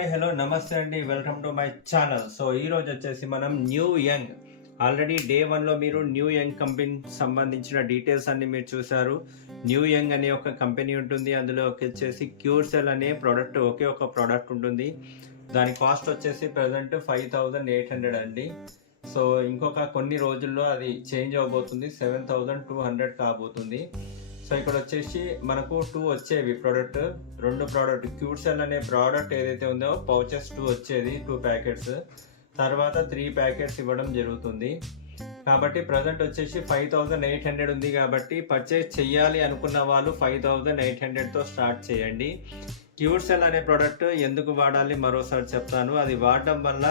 Hi hello నమస్తే అండి, welcome to my channel. So ఈరోజు వచ్చేసి మనం న్యూ యంగ్ ఆల్రెడీ డే 1లో మీరు న్యూ యంగ్ కంపెనీ సంబంధించిన డీటెయిల్స్ అన్ని మీరు చూసారు. న్యూ యంగ్ అనే ఒక కంపెనీ ఉంటుంది. అందులో వచ్చేసి క్యూర్సెల్ అనే ప్రోడక్ట్ ఒకే ఒక ప్రోడక్ట్ ఉంటుంది. దాని కాస్ట్ వచ్చేసి ప్రజెంట్ 5800 అండి. సో ఇంకొక కొన్ని రోజుల్లో అది చేంజ్ అవబోతుంది, 7200 కాబోతుంది. సో ఇక్కడ వచ్చేసి మనకు 2 వచ్చేవి రెండు ప్రోడక్ట్ క్యూర్సెల్ అనే ప్రోడక్ట్ ఏదైతే ఉందో పౌచెస్ 2 వచ్చేది, 2 ప్యాకెట్స్, తర్వాత 3 ప్యాకెట్స్ ఇవ్వడం జరుగుతుంది. కాబట్టి ప్రజెంట్ వచ్చేసి 5800 ఉంది. కాబట్టి పర్చేస్ చెయ్యాలి అనుకున్న వాళ్ళు 5800తో స్టార్ట్ చేయండి. క్యూర్సెల్ అనే ప్రోడక్ట్ ఎందుకు వాడాలి మరోసారి చెప్తాను. అది వాడడం వల్ల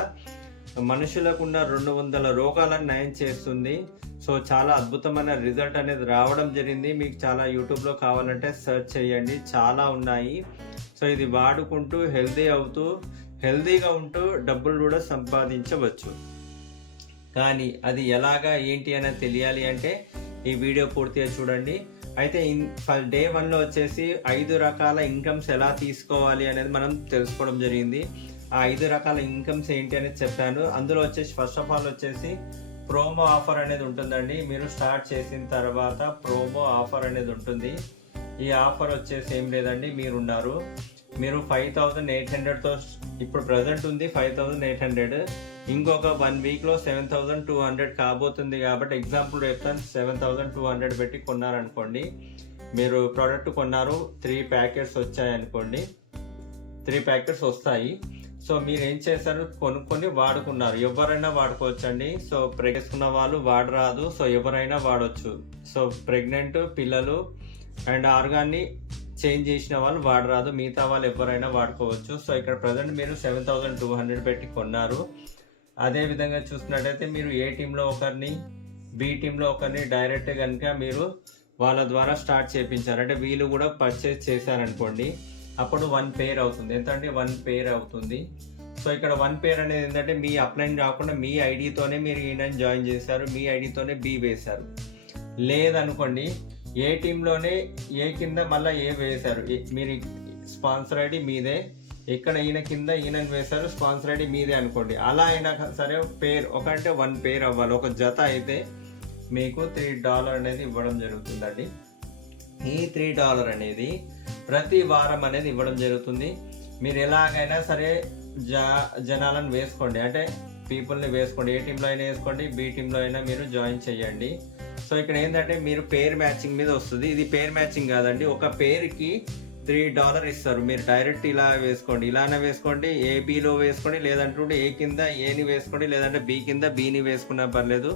మనుషులకున్న 200 రోగాలను నయం చేస్తుంది. సో చాలా అద్భుతమైన రిజల్ట్ అనేది రావడం జరిగింది. మీకు చాలా యూట్యూబ్లో కావాలంటే సెర్చ్ చేయండి, చాలా ఉన్నాయి. సో ఇది వాడుకుంటూ హెల్తీగా ఉంటూ డబ్బులు కూడా సంపాదించవచ్చు. కానీ అది ఎలాగా ఏంటి అనేది తెలియాలి అంటే ఈ వీడియో పూర్తిగా చూడండి. అయితే డే 1లో వచ్చేసి 5 రకాల ఇన్కమ్స్ ఎలా తీసుకోవాలి అనేది మనం తెలుసుకోవడం జరిగింది. ఆ 5 రకాల ఇన్కమ్స్ ఏంటి అనేది చెప్పాను. అందులో వచ్చేసి ఫస్ట్ ఆఫ్ ఆల్ వచ్చేసి ప్రోమో ఆఫర్ అనేది ఉంటుందండి. మీరు స్టార్ట్ చేసిన తర్వాత ప్రోమో ఆఫర్ అనేది ఉంటుంది. ఈ ఆఫర్ వచ్చేసి ఏం లేదండి, మీరు 5800తో ఇప్పుడు ప్రజెంట్ ఉంది 5800, ఇంకొక 1 వీక్లో 7200 కాబోతుంది. కాబట్టి ఎగ్జాంపుల్ చెప్తాను, 7200 పెట్టి కొన్నారనుకోండి, మీరు ప్రోడక్ట్ కొన్నారు, 3 ప్యాకెట్స్ వచ్చాయనుకోండి, 3 ప్యాకెట్స్ వస్తాయి. సో మీరు ఏం చేశారు, కొనుక్కొని వాడుకున్నారు. ఎవరైనా వాడుకోవచ్చండి. సో ప్రెగ్నెంట్ వాళ్ళు వాడరాదు, సో ఎవరైనా వాడవచ్చు. సో ప్రెగ్నెంట్, పిల్లలు అండ్ ఆర్గాన్ని చేంజ్ చేసిన వాళ్ళు వాడరాదు, మిగతా వాళ్ళు ఎవరైనా వాడుకోవచ్చు. సో ఇక్కడ ప్రజెంట్ మీరు 7200 పెట్టి కొన్నారు. అదే విధంగా చూసినట్టయితే మీరు ఏ టీంలో ఒకరిని, బి టీంలో ఒకరిని డైరెక్ట్ కనుక మీరు వాళ్ళ ద్వారా స్టార్ట్ చేయించారు అంటే వీళ్ళు కూడా పర్చేస్ చేశారనుకోండి, అప్పుడు 1 పేర్ అవుతుంది. ఎంత అంటే 1 పేర్ అవుతుంది. సో ఇక్కడ 1 పేర్ అనేది ఏంటంటే మీ అప్లైన్ కాకుండా మీ ఐడితోనే మీరు ఈయనని జాయిన్ చేశారు, మీ ఐడితోనే బి వేశారు. లేదనుకోండి ఏ టీంలోనే ఏ కింద మళ్ళీ ఏ వేశారు, మీరు స్పాన్సర్ ఐడి మీదే, ఇక్కడ ఈయన కింద ఈయనని వేశారు, స్పాన్సర్ ఐడి మీదే అనుకోండి. అలా అయినా సరే పేర్ ఒకంటే 1 పేర్ అవ్వాలి. ఒక జత అయితే మీకు $3 అనేది ఇవ్వడం జరుగుతుందండి. ఈ $3 అనేది ప్రతి వారం అనేది ఇవ్వడం జరుగుతుంది. మీరు ఎలాగైనా సరే జనాలను వేసుకోండి, అంటే పీపుల్ని వేసుకోండి. ఏ టీంలో అయినా వేసుకోండి, బి టీంలో అయినా మీరు జాయిన్ చేయండి. సో ఇక్కడ ఏంటంటే మీరు పేర్ మ్యాచింగ్ మీద వస్తుంది. ఇది పేర్ మ్యాచింగ్ కాదండి, ఒక పేరుకి $3 ఇస్తారు. మీరు డైరెక్ట్ ఇలా వేసుకోండి, ఇలానే వేసుకోండి, ఏబిలో వేసుకోండి, లేదంటే ఏ కింద ఏని వేసుకోండి, లేదంటే బి కింద బిని వేసుకున్నా పర్లేదు.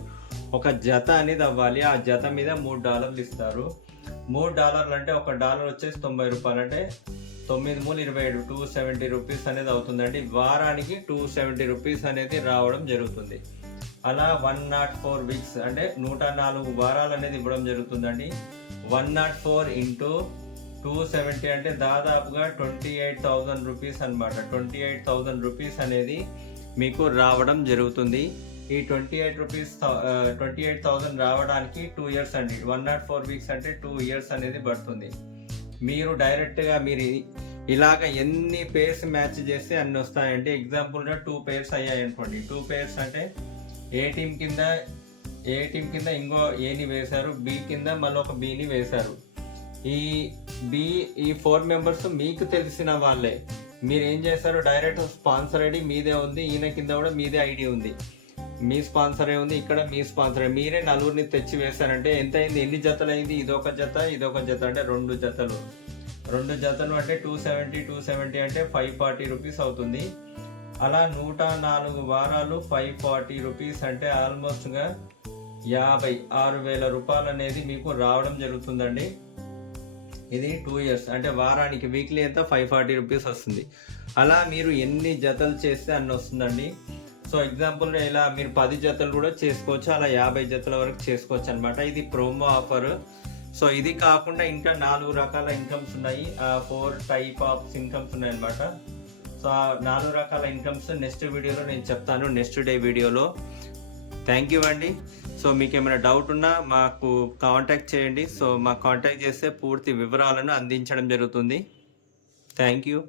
ఒక జత అనేది అవ్వాలి. ఆ జత మీద $3 ఇస్తారు. $3 అంటే $1 వచ్చేసి 90 రూపాయలు, అంటే 9 మూలు 27, 270 రూపీస్ అనేది అవుతుందండి. వారానికి 270 రూపీస్ అనేది రావడం జరుగుతుంది. అలా 104 వీక్స్ అంటే 104 వారాలు అనేది ఇవ్వడం జరుగుతుందండి. 104 ఇంటూ 270 అంటే దాదాపుగా 28,000 రూపీస్ అనమాట. 28,000 రూపీస్ అనేది మీకు రావడం జరుగుతుంది. ఈ 28,000 రావడానికి 2 ఇయర్స్ అండి. 104 వీక్స్ అంటే 2 ఇయర్స్ అనేది పడుతుంది. మీరు డైరెక్ట్గా మీరు ఇలాగ ఎన్ని పేర్స్ మ్యాచ్ చేస్తే అన్ని వస్తాయంటే, ఎగ్జాంపుల్గా 2 పేర్స్ అయ్యాయి అనుకోండి. 2 పేర్స్ అంటే ఏ టీం కింద ఇంకో ఏని వేశారు, బి కింద మళ్ళీ ఒక బిని వేశారు. ఈ 4 మెంబర్స్ మీకు తెలిసిన వాళ్ళే. మీరు ఏం చేస్తారు, డైరెక్ట్ స్పాన్సర్ ఐడి మీదే ఉంది, ఈయన కింద కూడా మీదే ఐడి ఉంది, మీ స్పాన్సరే ఉంది, ఇక్కడ మీ స్పాన్సర్. మీరే 4 తెచ్చి వేశారంటే ఎంత అయింది, ఎన్ని జతలు అయింది, ఇదొక జత అంటే 2 జతలు. 2 జతలు అంటే 270 అంటే 540 రూపీస్ అవుతుంది. అలా 104 వారాలు 540 రూపీస్ అంటే ఆల్మోస్ట్గా 56,000 రూపాయలు అనేది మీకు రావడం జరుగుతుందండి. ఇది 2 ఇయర్స్ అంటే వారానికి వీక్లీ ఎంత 540 రూపీస్ వస్తుంది. అలా మీరు ఎన్ని జతలు చేస్తే అన్ని వస్తుందండి. సో ఎగ్జాంపుల్ ఇలా మీరు 10 జతలు కూడా చేసుకోవచ్చు, అలా 50 జతల వరకు చేసుకోవచ్చు అనమాట. ఇది ప్రోమో ఆఫర్. సో ఇది కాకుండా ఇంకా 4 రకాల ఇన్కమ్స్ ఉన్నాయి, 4 టైప్ ఆఫ్ ఇన్కమ్స్ ఉన్నాయి అనమాట. సో ఆ 4 రకాల ఇన్కమ్స్ నెక్స్ట్ వీడియోలో నేను చెప్తాను, నెక్స్ట్ డే వీడియోలో. థ్యాంక్ యూ అండి. సో మీకు ఏమైనా డౌట్ ఉన్నా మాకు కాంటాక్ట్ చేయండి. సో మాకు కాంటాక్ట్ చేస్తే పూర్తి వివరాలను అందించడం జరుగుతుంది. Thank you.